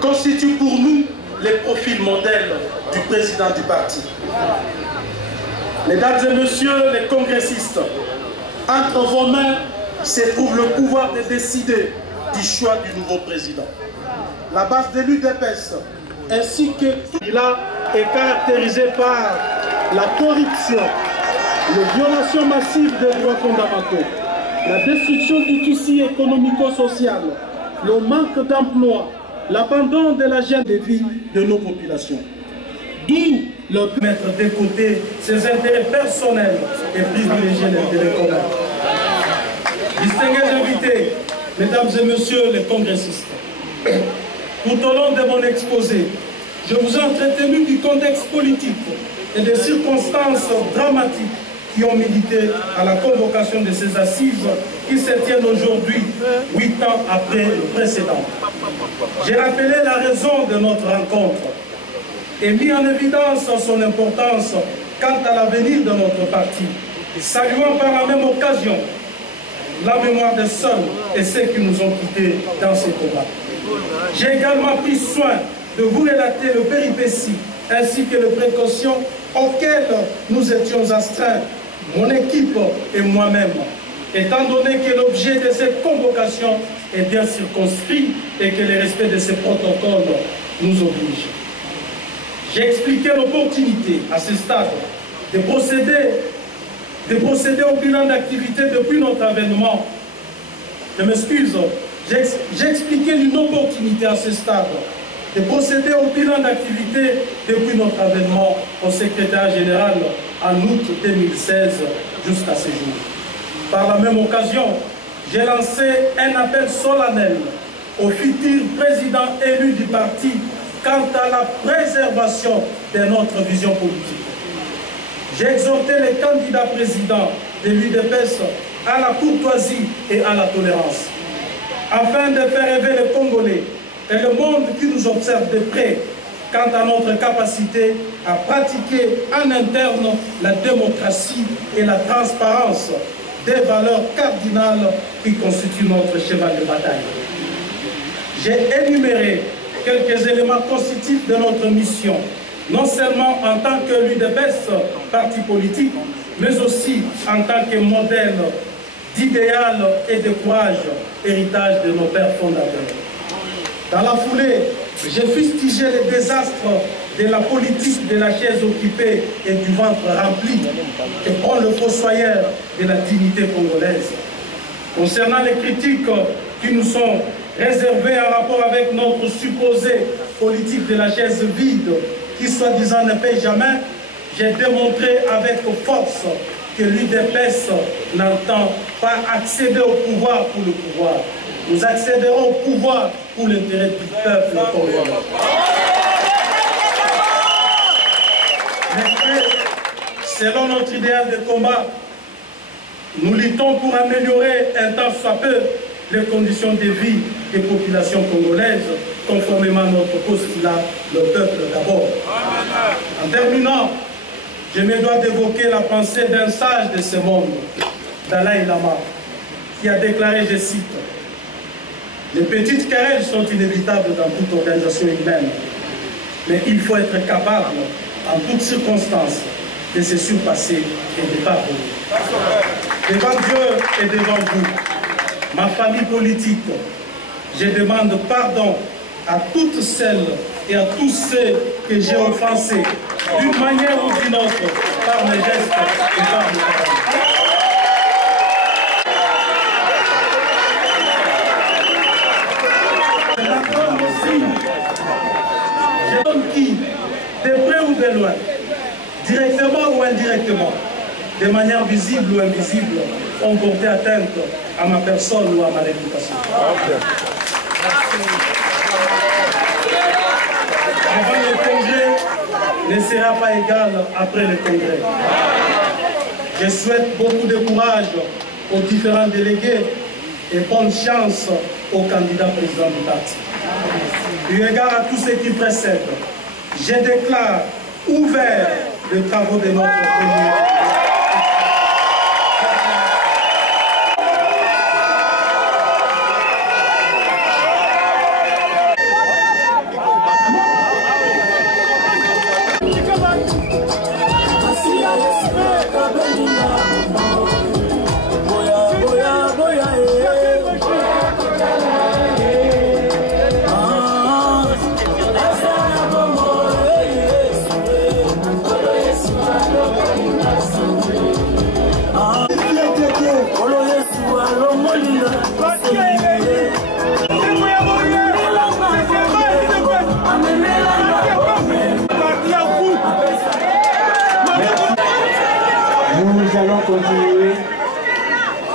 Constitue pour nous les profils modèles du président du parti. Mesdames et messieurs les congressistes, entre vos mains se trouve le pouvoir de décider du choix du nouveau président. La base de l'UDPS ainsi que là est caractérisée par la corruption, les violations massives des droits fondamentaux, la destruction du tissu économico-social, le manque d'emploi, l'abandon de la gêne de vie de nos populations. D'où le mettre de côté ses intérêts personnels et privilégier l'intérêt commun. Distingués invités, mesdames et messieurs les congressistes, tout au long de mon exposé, je vous ai entretenu du contexte politique et des circonstances dramatiques qui ont milité à la convocation de ces assises qui se tiennent aujourd'hui, 8 ans après le précédent. J'ai rappelé la raison de notre rencontre et mis en évidence son importance quant à l'avenir de notre parti, saluant par la même occasion la mémoire des seuls et ceux qui nous ont quittés dans ces combats. J'ai également pris soin de vous relater le péripéties ainsi que les précautions auxquelles nous étions astreints, mon équipe et moi-même, étant donné que l'objet de cette convocation est bien circonscrit et que le respect de ces protocoles nous oblige. J'ai expliqué l'opportunité à ce stade de procéder au bilan d'activité depuis notre avènement. Je m'excuse, j'ai expliqué l'inopportunité à ce stade de procéder au bilan d'activité depuis notre avènement au secrétaire général en août 2016 jusqu'à ce jour. Par la même occasion, j'ai lancé un appel solennel au futur président élu du parti quant à la préservation de notre vision politique. J'ai exhorté les candidats présidents de l'UDPS à la courtoisie et à la tolérance, afin de faire rêver les Congolais et le monde qui nous observe de près quant à notre capacité à pratiquer en interne la démocratie et la transparence, des valeurs cardinales qui constituent notre cheval de bataille. J'ai énuméré quelques éléments constitutifs de notre mission, non seulement en tant que l'UDPS, parti politique, mais aussi en tant que modèle d'idéal et de courage, héritage de nos pères fondateurs. Dans la foulée, j'ai fustigé les désastres de la politique de la chaise occupée et du ventre rempli que prend le fossoyeur de la dignité congolaise. Concernant les critiques qui nous sont réservées en rapport avec notre supposée politique de la chaise vide, qui soi-disant ne paie jamais, j'ai démontré avec force que l'UDPS n'entend pas accéder au pouvoir pour le pouvoir. Nous accéderons au pouvoir pour l'intérêt du peuple congolais. Mais selon notre idéal de combat, nous luttons pour améliorer un tant soit peu les conditions de vie des populations congolaises, conformément à notre postulat, le peuple d'abord. En terminant, je me dois d'évoquer la pensée d'un sage de ce monde, Dalai Lama, qui a déclaré, je cite, « Les petites querelles sont inévitables dans toute organisation humaine, mais il faut être capable, en toutes circonstances, de se surpasser et de pardonner. » Devant Dieu et devant vous, ma famille politique, je demande pardon à toutes celles et à tous ceux que j'ai offensés, d'une manière ou d'une autre, par mes gestes et par mes paroles. Je donne qui, de près ou de loin, directement ou indirectement, de manière visible ou invisible, ont porté atteinte à ma personne ou à ma réputation. Avant le congrès ne sera pas égal après le congrès. Je souhaite beaucoup de courage aux différents délégués et bonne chance aux candidats présidents du parti. Eu égard à tout ce qui précède, je déclare ouvert les travaux de notre premier. Nous allons continuer,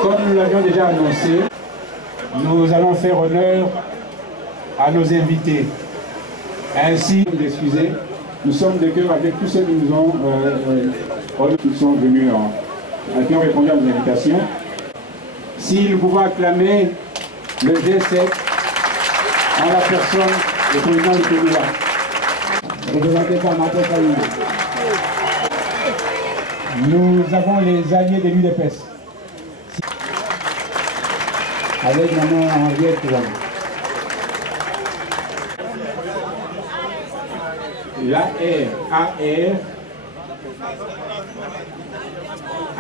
comme nous l'avions déjà annoncé, nous allons faire honneur à nos invités. Ainsi, excusez, nous sommes de cœur avec tous ceux qui nous ont qui sont venus, qui ont répondu à nos invitations. Si nous pouvons acclamer le G7 en la personne du président du Kenya, représenté par Martin Fayulu. Nous avons les alliés de l'UDPS. Avec maman Henriette. l'AR,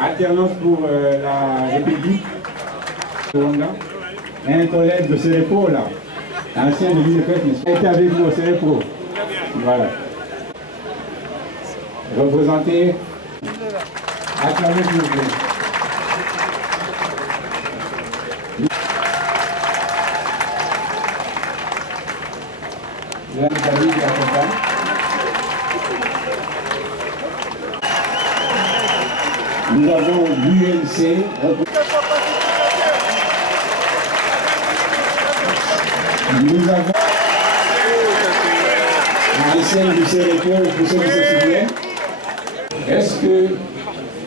Alternance pour la République, un collègue de Cérépo là, ancien de l'UDPS, il était avec nous au Cérépo. Voilà. Représenté, acclamez s'il vous plaît. Nous avons l'UNC. Nous avons l'enseigne du Cérépo pour ceux qui se souviennent. Est-ce que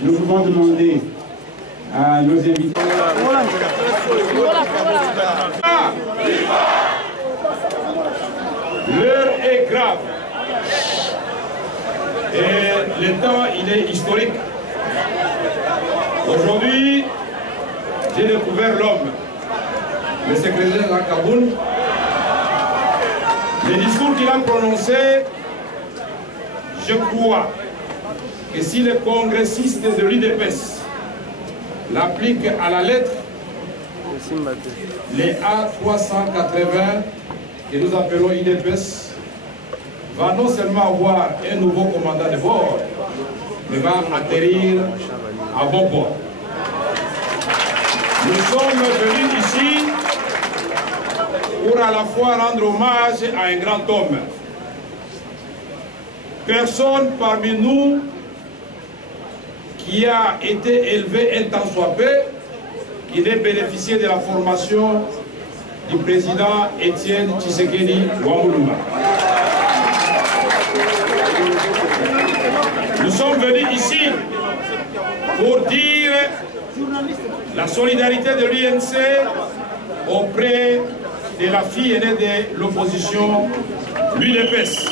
nous pouvons demander à nos invités? L'heure est grave et le temps il est historique. Aujourd'hui, j'ai découvert l'homme, le secrétaire Kaboun. Le discours qu'il a prononcé, je crois que si les congressistes de l'UDPS l'appliquent à la lettre, les A380 que nous appelons UDPS va non seulement avoir un nouveau commandant de bord, mais va atterrir à bon port. Nous sommes venus ici pour à la fois rendre hommage à un grand homme. Personne parmi nous qui a été élevé un temps soit peu, qui n'ait bénéficié de la formation du président Étienne Tshisekedi Ouamoulouma. Nous sommes venus ici pour dire la solidarité de l'UNC auprès de la fille aînée de l'opposition, l'UDPS.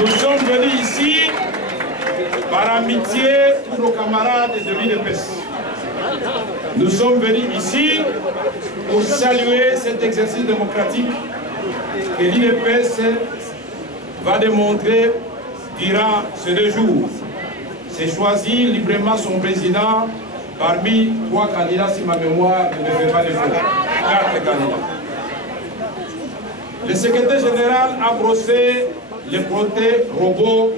Nous sommes venus ici par amitié pour nos camarades de l'UDPS. Nous sommes venus ici pour saluer cet exercice démocratique que l'UDPS va démontrer durant ces 2 jours. C'est choisir librement son président parmi 3 candidats, si ma mémoire ne me fait pas défaut. 4 candidats. Le secrétaire général a brossé le côté robot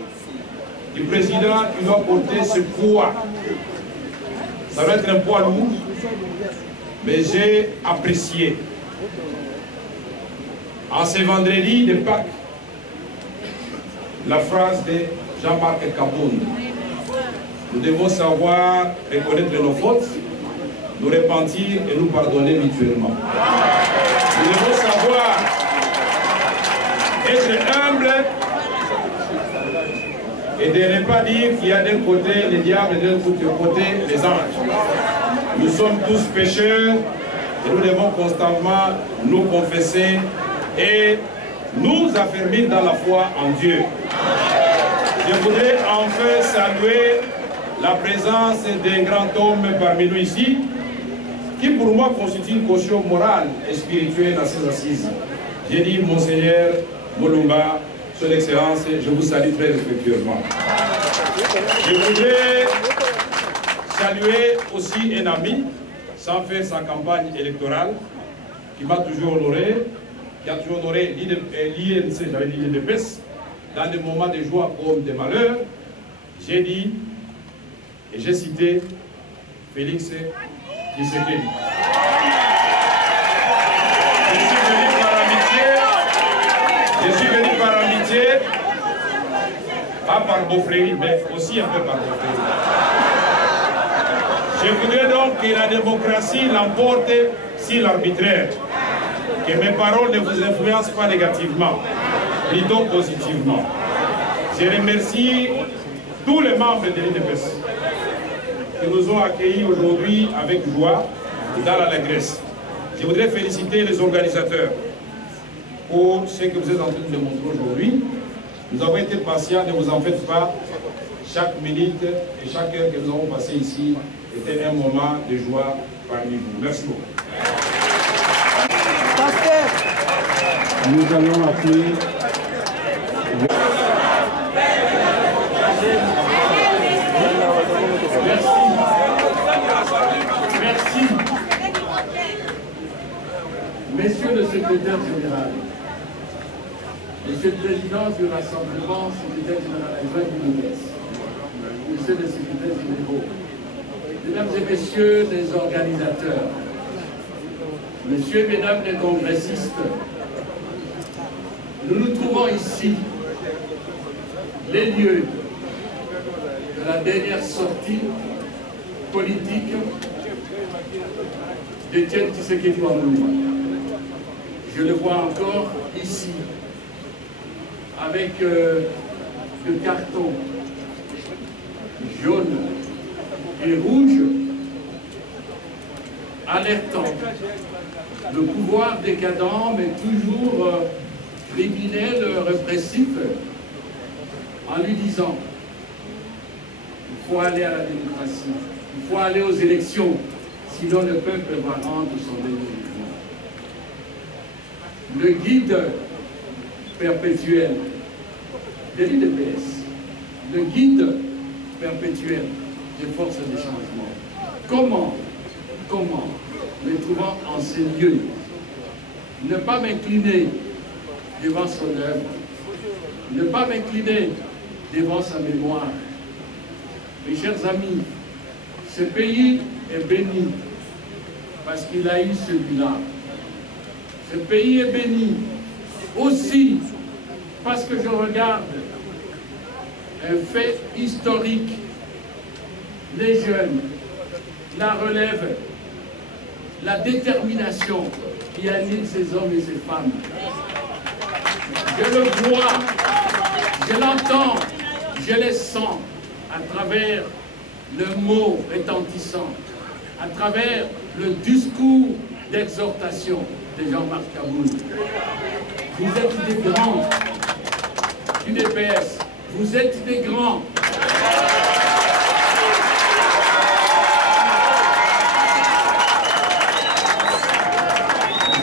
du président qui doit porter ce poids. Ça va être un poids lourd, mais j'ai apprécié. En ce vendredi de Pâques, la phrase de Jean-Marc Kaboun. Nous devons savoir reconnaître nos fautes, nous repentir et nous pardonner mutuellement. Nous devons savoir être humble et de ne pas dire qu'il y a d'un côté les diables et de l'autre côté les anges. Nous sommes tous pécheurs et nous devons constamment nous confesser et nous affermir dans la foi en Dieu. Je voudrais enfin saluer la présence d'un grand homme parmi nous ici, qui pour moi constitue une caution morale et spirituelle à ces assises. J'ai dit, Monseigneur Moulumba, Son Excellence, je vous salue très respectueusement. Je voudrais saluer aussi un ami, sans faire sa campagne électorale, qui m'a toujours honoré, qui a toujours honoré l'INC, j'avais dit l'UDPS, dans des moments de joie comme de malheur. J'ai dit, et j'ai cité Félix Tshisekedi. Je suis venu par amitié, pas par beaufrérie, mais aussi un peu par beaufrérie. Je voudrais donc que la démocratie l'emporte sur l'arbitraire, que mes paroles ne vous influencent pas négativement, plutôt positivement. Je remercie tous les membres de l'UDPS qui nous ont accueillis aujourd'hui avec joie et dans l'allégresse. Je voudrais féliciter les organisateurs pour ce que vous êtes en train de montrer aujourd'hui. Nous avons été patients, ne vous en faites pas. Chaque minute et chaque heure que nous avons passé ici était un moment de joie parmi vous. Merci beaucoup. Nous allons appeler Monsieur le secrétaire général, Monsieur le président du Rassemblement, secrétaire général adjoint du MEDES, Monsieur le secrétaire général, Mesdames et Messieurs les organisateurs, Messieurs et Mesdames les congressistes, nous nous trouvons ici, les lieux de la dernière sortie politique d'Étienne Tshisekedi Wamuluma. Je le vois encore ici, avec le carton jaune et rouge, alertant le pouvoir décadent, mais toujours criminel, répressif, en lui disant: il faut aller à la démocratie, il faut aller aux élections, sinon le peuple va rendre son dernier jugement. Le guide perpétuel de l'UDPS, le guide perpétuel des forces de changement. Comment me trouvant en ces lieux, ne pas m'incliner devant son œuvre, ne pas m'incliner devant sa mémoire. Mes chers amis, ce pays est béni parce qu'il a eu celui-là. Ce pays est béni aussi parce que je regarde un fait historique. Les jeunes, la relève, la détermination qui anime ces hommes et ces femmes. Je le vois, je l'entends, je les sens à travers le mot retentissant, à travers le discours d'exhortation de Jean-Marc Kaboul. Vous êtes des grands du UDPS, vous êtes des grands.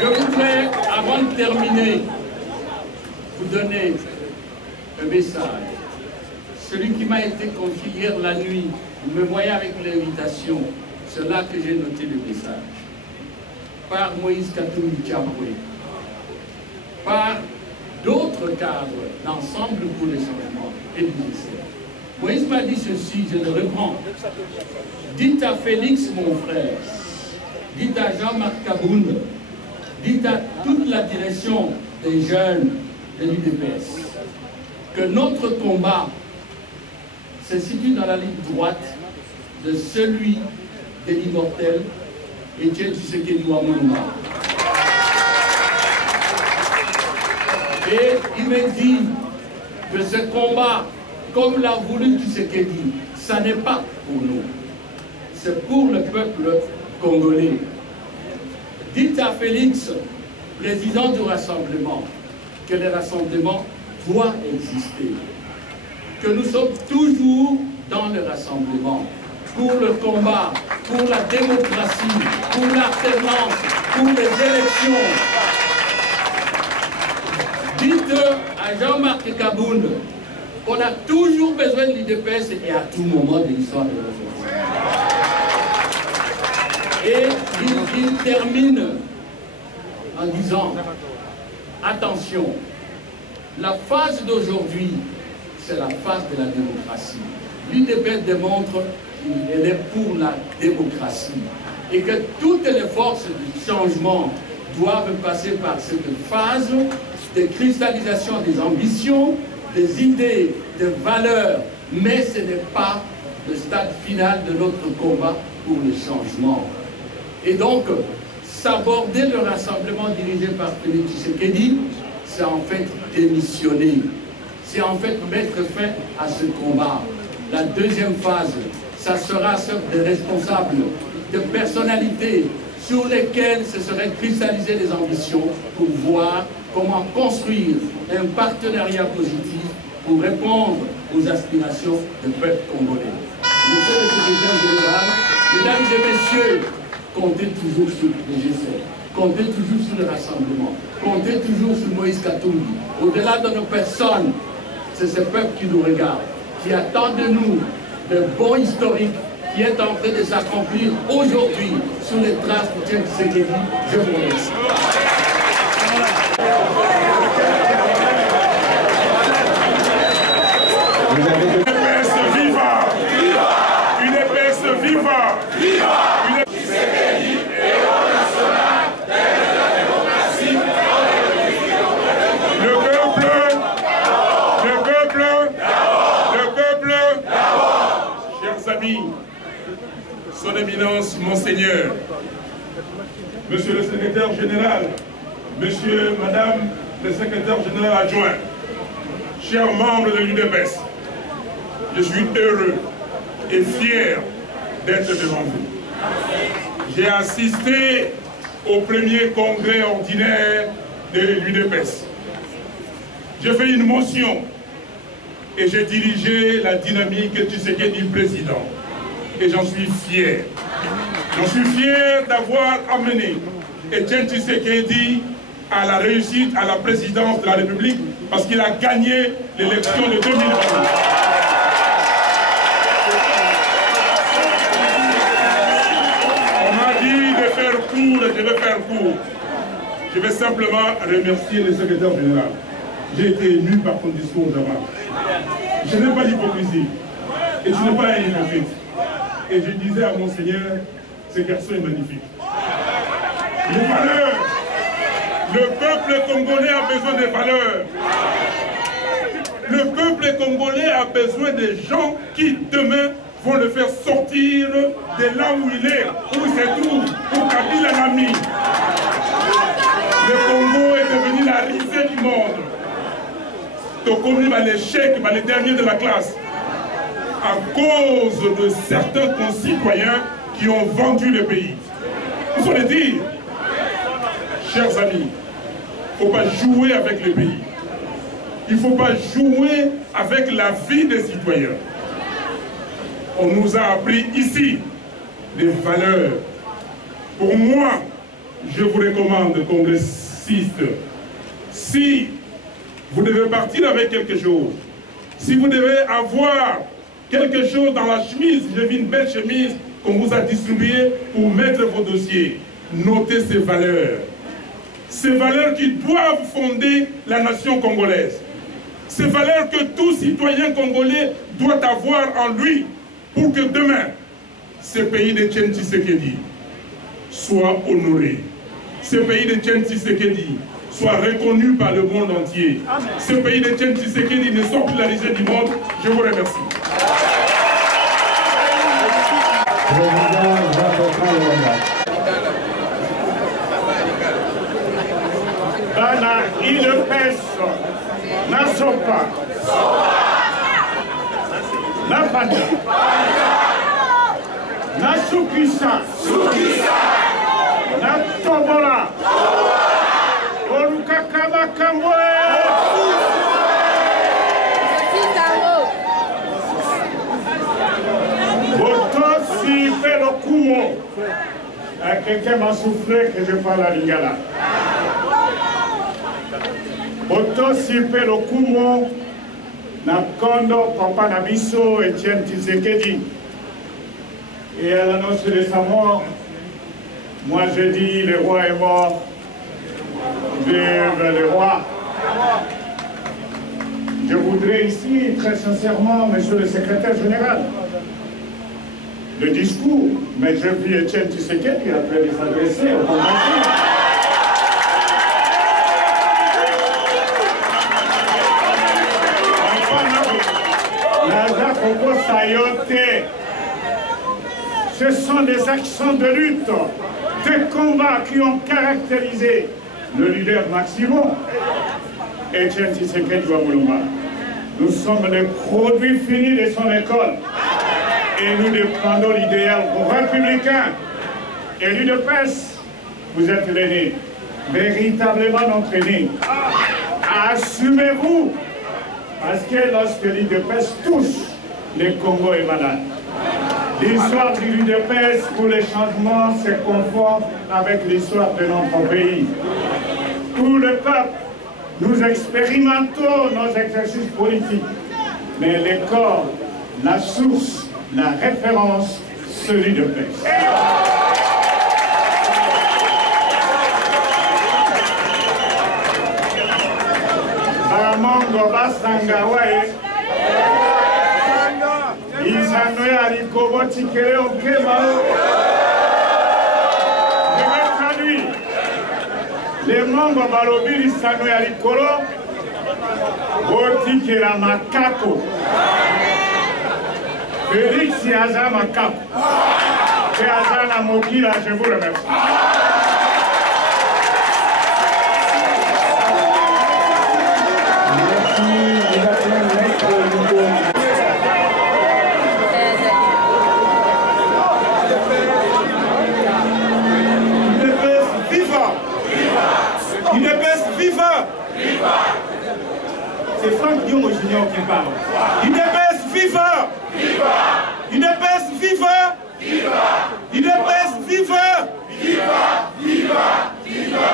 Je voudrais, avant de terminer, vous donner un message. Celui qui m'a été confié hier la nuit, vous me voyez avec l'invitation, c'est là que j'ai noté le message. Par Moïse Katumbi Tchamboué, par d'autres cadres d'ensemble pour les changements et du ministère. Moïse m'a dit ceci, je le reprends. Dites à Félix, mon frère, dites à Jean-Marc Kaboul, dites à toute la direction des jeunes de l'UDPS que notre combat se situe dans la ligne droite de celui de l'immortel Étienne Tshisekedi Wamuluma. Et il me dit que ce combat, comme l'a voulu Tshisekedi, ça n'est pas pour nous, c'est pour le peuple congolais. Dites à Félix, président du Rassemblement, que le Rassemblement doit exister, que nous sommes toujours dans le Rassemblement, pour le combat, pour la démocratie, pour l'alternance, pour les élections. Dites à Jean-Marc Kaboul qu'on a toujours besoin de l'UDPS et à tout moment de l'histoire de notre pays. Et il termine en disant, attention, la phase d'aujourd'hui, c'est la phase de la démocratie. L'UDPS démontre qu'elle est pour la démocratie et que toutes les forces du changement doivent passer par cette phase de cristallisation des ambitions, des idées, des valeurs, mais ce n'est pas le stade final de notre combat pour le changement. Et donc, s'aborder le rassemblement dirigé par Félix Tshisekedi, c'est en fait démissionner. C'est en fait mettre fin à ce combat. La deuxième phase, ça sera celle des responsables, de personnalités sur lesquelles se seraient cristallisées les ambitions pour voir comment construire un partenariat positif pour répondre aux aspirations du peuple congolais. Monsieur le secrétaire général, mesdames et messieurs, comptez toujours sur le G7, comptez toujours sur le rassemblement, comptez toujours sur Moïse Katumbi. Au-delà de nos personnes, c'est ce peuple qui nous regarde, qui attend de nous le bon historique qui est en train de s'accomplir aujourd'hui sous les traces de Tshisekedi. Je vous remercie. amis, son éminence, monseigneur, monsieur le secrétaire général, monsieur, madame le secrétaire général adjoint, chers membres de l'UDPS, je suis heureux et fier d'être devant vous. J'ai assisté au premier congrès ordinaire de l'UDPS. J'ai fait une motion et j'ai dirigé la dynamique Tshisekedi président. Et j'en suis fier. J'en suis fier d'avoir amené Etienne Tshisekedi à la réussite, à la présidence de la République, parce qu'il a gagné l'élection de 2020. On m'a dit de faire court et je vais faire court. Je vais simplement remercier le secrétaire général. J'ai été ému par ton discours d'avant. Je n'ai pas d'hypocrisie et tu n'es pas un hypocrite. Et je disais à Monseigneur, ce garçon est magnifique. Les valeurs, le peuple congolais a besoin des valeurs. Le peuple congolais a besoin des gens qui demain vont le faire sortir de là où il est, où il se trouve, pour Kabila Nami. Le Congo est devenu la risée du monde. Tokomi va l'échec, va le dernier de la classe. À cause de certains concitoyens qui ont vendu le pays. Il faut le dire, chers amis, il ne faut pas jouer avec le pays. Il ne faut pas jouer avec la vie des citoyens. On nous a appris ici des valeurs. Pour moi, je vous recommande, congressistes, si vous devez partir avec quelque chose, si vous devez avoir quelque chose dans la chemise, j'ai vu une belle chemise qu'on vous a distribuée pour mettre vos dossiers. Notez ces valeurs. Ces valeurs qui doivent fonder la nation congolaise. Ces valeurs que tout citoyen congolais doit avoir en lui pour que demain, ce pays de Etienne Tshisekedi soit honoré. Ce pays de Etienne Tshisekedi soit reconnu par le monde entier. Ce pays de Etienne Tshisekedi ne soit plus la risée du monde. Je vous remercie. Bana UDPS na sopa na panda na sukisa na tobola oluka kama kamwe botosi pelo kumo. Quelqu'un m'a soufflé que je parle à Lingala. Botosi pelo kumo na kondo papa na biso Etienne Tshisekedi. Et à l'annonce de sa mort, moi je dis le roi est mort, vive le roi. Je voudrais ici, très sincèrement, monsieur le secrétaire général, le discours, mais je vis Etienne Tshisekedi après les s'adresser au Congrès. Ce sont des actions de lutte, des combats qui ont caractérisé le leader Maximo, Etienne Tshisekedi Wamuluma. Nous sommes les produits finis de son école et nous défendons l'idéal républicain. Et l'UDPS, vous êtes l'aîné, véritablement notre aîné. Assumez-vous, parce que lorsque l'UDPS touche, le Congo est malade. L'histoire de l'UDPS pour les changements se confond avec l'histoire de notre pays. Tout le peuple, nous expérimentons nos exercices politiques, mais le corps, la source, la référence, c'est l'UDPS. Baramongo Basangawae Isano ya Rikobo Tikere Okema. Je vais traduire. Les membres Balobi Isano ya Rikolo Botikera Makako. Félix Siaza Makap. Siaza Namokila, je vous remercie. C'est Franck Diongo Junior qui parle. UDPS viva! Viva! UDPS viva! Viva! UDPS viva! Viva! Viva! Viva!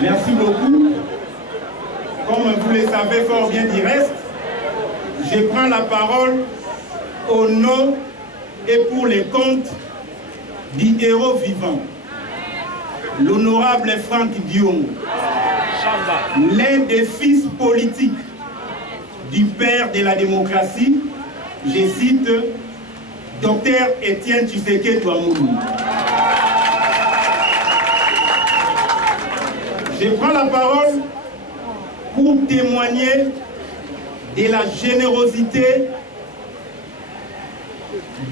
Merci beaucoup. Comme vous le savez fort bien du reste, je prends la parole au nom et pour les comptes du héros vivant, l'honorable Franck Diongo, l'un des fils politiques du père de la démocratie, je cite, Dr Étienne Tshisekedi Tshilombo. Je prends la parole pour témoigner de la générosité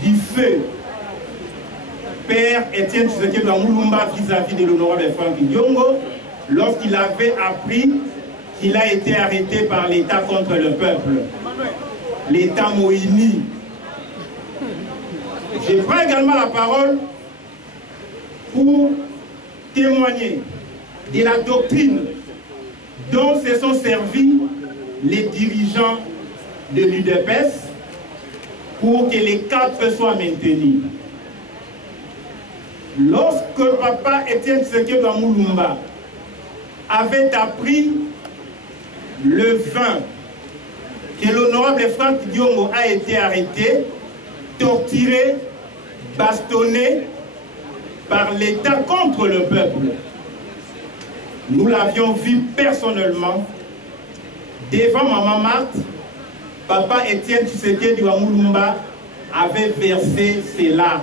du feu Père Étienne Tshisekedi Tshilombo vis-à-vis de l'honorable Franck Diongo lorsqu'il avait appris qu'il a été arrêté par l'État contre le peuple, l'État Moïni. Je prends également la parole pour témoigner de la doctrine dont se sont servis les dirigeants de l'UDPS pour que les cap soient maintenus. Lorsque papa Étienne Tshisekedi Tshilombo avait appris le 20 que l'honorable Franck Diongo a été arrêté, torturé, bastonné par l'État contre le peuple, nous l'avions vu personnellement devant Maman Marthe. Papa Étienne Tshisekedi Tshilombo avait versé ses larmes.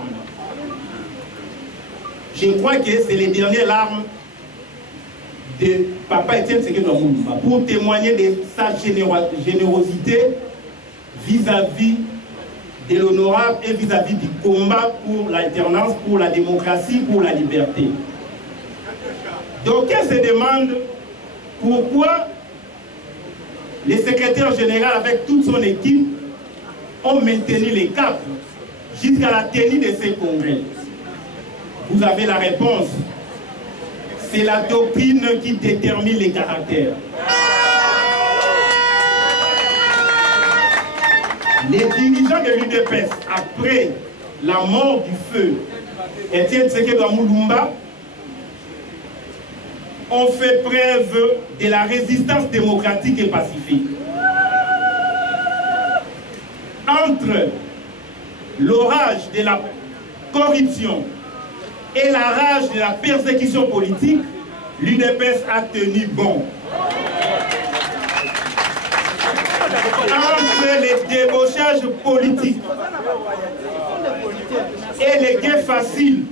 Je crois que c'est les dernières larmes de Papa Étienne Tshisekedi Tshilombo pour témoigner de sa générosité vis-à-vis de l'honorable et vis-à-vis du combat pour l'alternance, pour la démocratie, pour la liberté. Donc, on se demande pourquoi le secrétaire général avec toute son équipe ont maintenu les caps jusqu'à la tenue de ces congrès. Vous avez la réponse. C'est la doctrine qui détermine les caractères. Les dirigeants de l'UDPS, après la mort du feu Étienne Tshisekedi Tshilombo, ont fait preuve de la résistance démocratique et pacifique. Entre l'orage de la corruption et la rage de la persécution politique, l'UDPS a tenu bon. Entre les débauchages politiques et les gains faciles,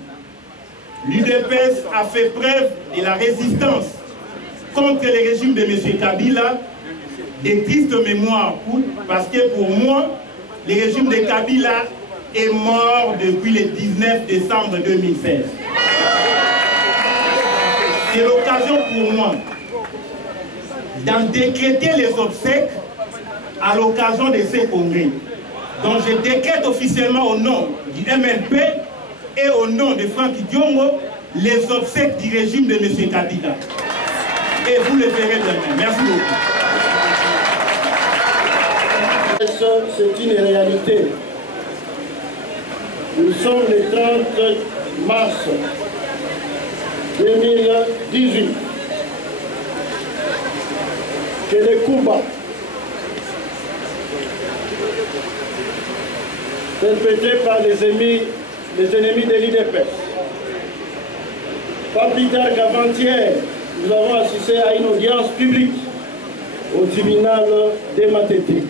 l'UDPS a fait preuve de la résistance contre le régime de M. Kabila, des tristes mémoires, parce que pour moi, le régime de Kabila est mort depuis le 19 décembre 2016. C'est l'occasion pour moi d'en décréter les obsèques à l'occasion de ces congrès. Donc je décrète officiellement au nom du MLP et au nom de Franck Diongo les obsèques du régime de M. Kabila. Et vous le verrez demain. Merci beaucoup. C'est une réalité. Nous sommes le 30 mars 2018. Que les coups bas perpétrés par les ennemis de l'UDPS. Pas plus tard qu'avant-hier, nous avons assisté à une audience publique au tribunal de Matete.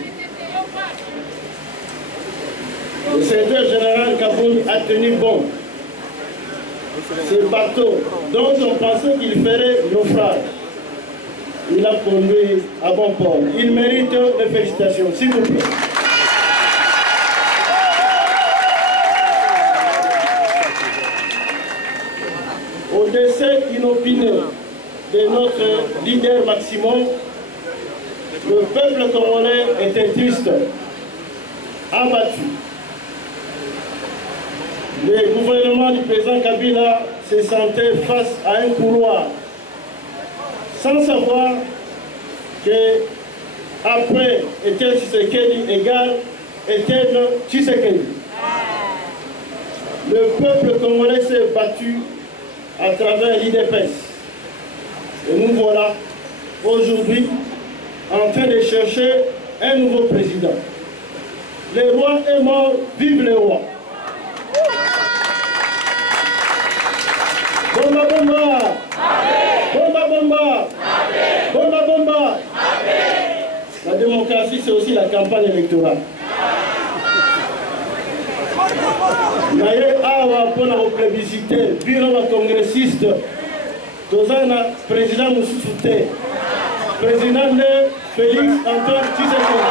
Le secrétaire général Kaboul a tenu bon. Ce bateau dont on pensait qu'il ferait naufrage, il a conduit à bon port. Il mérite les félicitations, s'il vous plaît. Au décès inopiné de notre leader Maximum, le peuple congolais était triste, abattu. Le gouvernement du président Kabila se sentait face à un couloir, sans savoir que après Étienne Tshisekedi égale Étienne Tshisekedi. Le peuple congolais s'est battu à travers l'IDPS. Et nous voilà aujourd'hui en train de chercher un nouveau président. Le roi est mort, vive le roi. Bomba bomba! Bomba bomba! Bomba bomba! La démocratie, c'est aussi la campagne électorale. Naye awa pour la plébiscité, bureau congressiste, Tozana, président Moussouté, président de Félix Antoine Tshisekedi.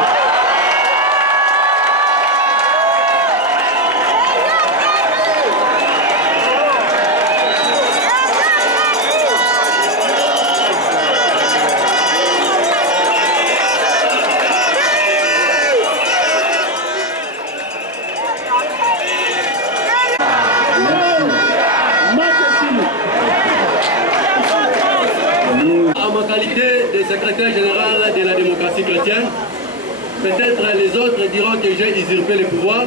Secrétaire général de la démocratie chrétienne. Peut-être les autres diront que j'ai usurpé le pouvoir,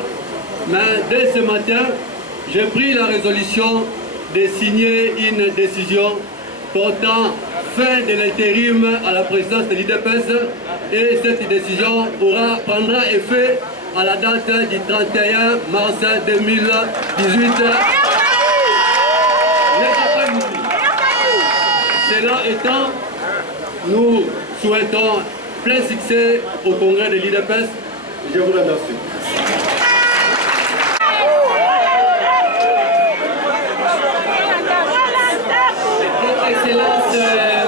mais dès ce matin, j'ai pris la résolution de signer une décision portant fin de l'intérim à la présidence de l'IDPS et cette décision prendra effet à la date du 31 mars 2018. Cela étant, nous souhaitons plein succès au congrès de l'IDPS. Je vous remercie. Excellence,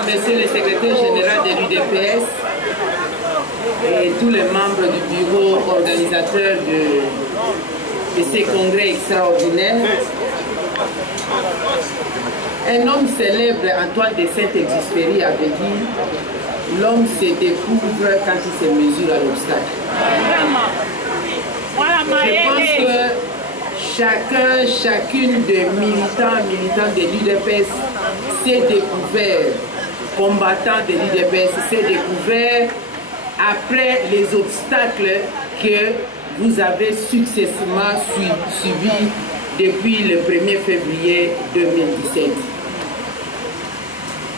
Monsieur le secrétaire général de l'UDPS et tous les membres du bureau organisateur de ces congrès extraordinaires. Un homme célèbre, Antoine de Saint-Exupéry, avait dit: l'homme se découvre quand il se mesure à l'obstacle. Je pense que chacune des militants de l'UDPS s'est découvert, combattant de l'UDPS, s'est découvert après les obstacles que vous avez successivement subis depuis le 1er février 2017.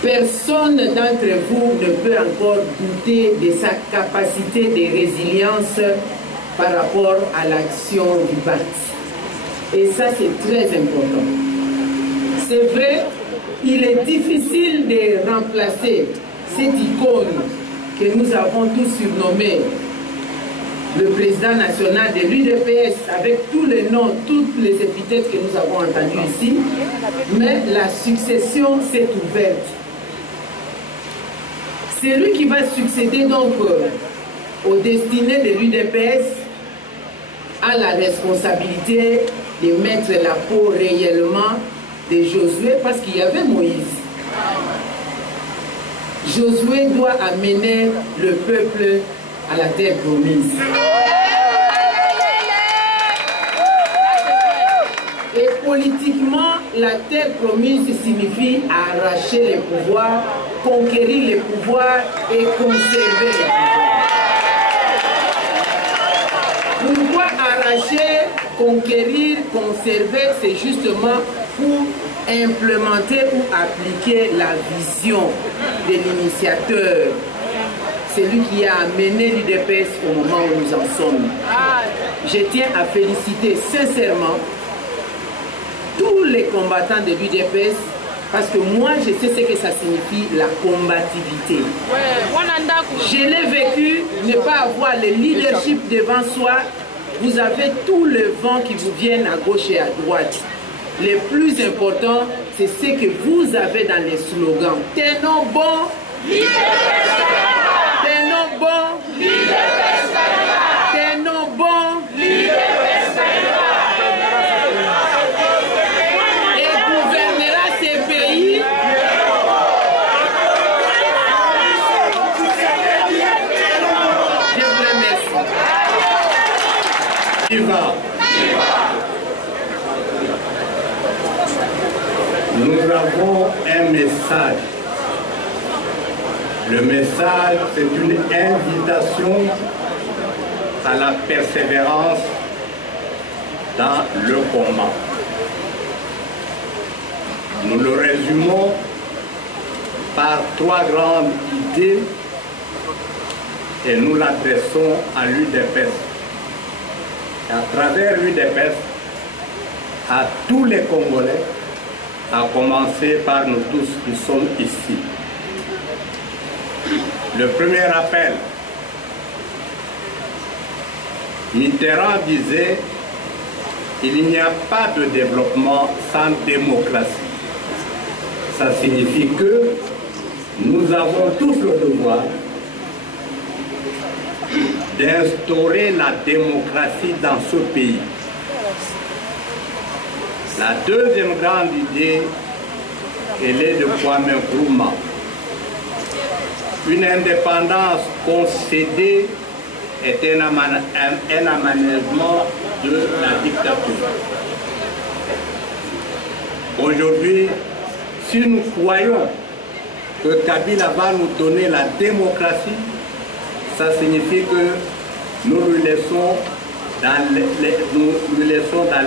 Personne d'entre vous ne peut encore douter de sa capacité de résilience par rapport à l'action du BAT. Et ça, c'est très important. C'est vrai, il est difficile de remplacer cette icône que nous avons tous surnommée le président national de l'UDPS, avec tous les noms, toutes les épithètes que nous avons entendues ici, mais la succession s'est ouverte. C'est lui qui va succéder donc aux destinées de l'UDPS, a la responsabilité de mettre la peau réellement de Josué, parce qu'il y avait Moïse. Josué doit amener le peuple à la terre promise. Et politiquement, la terre promise signifie arracher les pouvoirs, conquérir les pouvoirs et conserver les pouvoirs. Pourquoi arracher, conquérir, conserver? C'est justement pour implémenter ou appliquer la vision de l'initiateur. C'est lui qui a amené l'UDPS au moment où nous en sommes. Je tiens à féliciter sincèrement tous les combattants de l'UDPS, parce que moi je sais ce que ça signifie la combativité. Je l'ai vécu, ne pas avoir le leadership devant soi. Vous avez tous les vents qui vous viennent à gauche et à droite. le plus important, c'est ce que vous avez dans les slogans. Tenons bon, tenons bon, tenons bon, et gouvernera ces pays. Je vous remercie. Viva. Nous avons un message. Le message, c'est une invitation à la persévérance dans le combat. Nous le résumons par 3 grandes idées et nous l'adressons à l'UDPS. À travers l'UDPS, à tous les Congolais, à commencer par nous tous qui sommes ici. Le premier appel, Mitterrand disait il n'y a pas de développement sans démocratie. Ça signifie que nous avons tous le devoir d'instaurer la démocratie dans ce pays. La deuxième grande idée, elle est de Kwame Nkrumah. Une indépendance concédée est un aménagement de la dictature. Aujourd'hui, si nous croyons que Kabila va nous donner la démocratie, ça signifie que nous lui laissons dans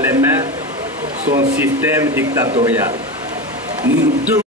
les mains son système dictatorial. Nous devons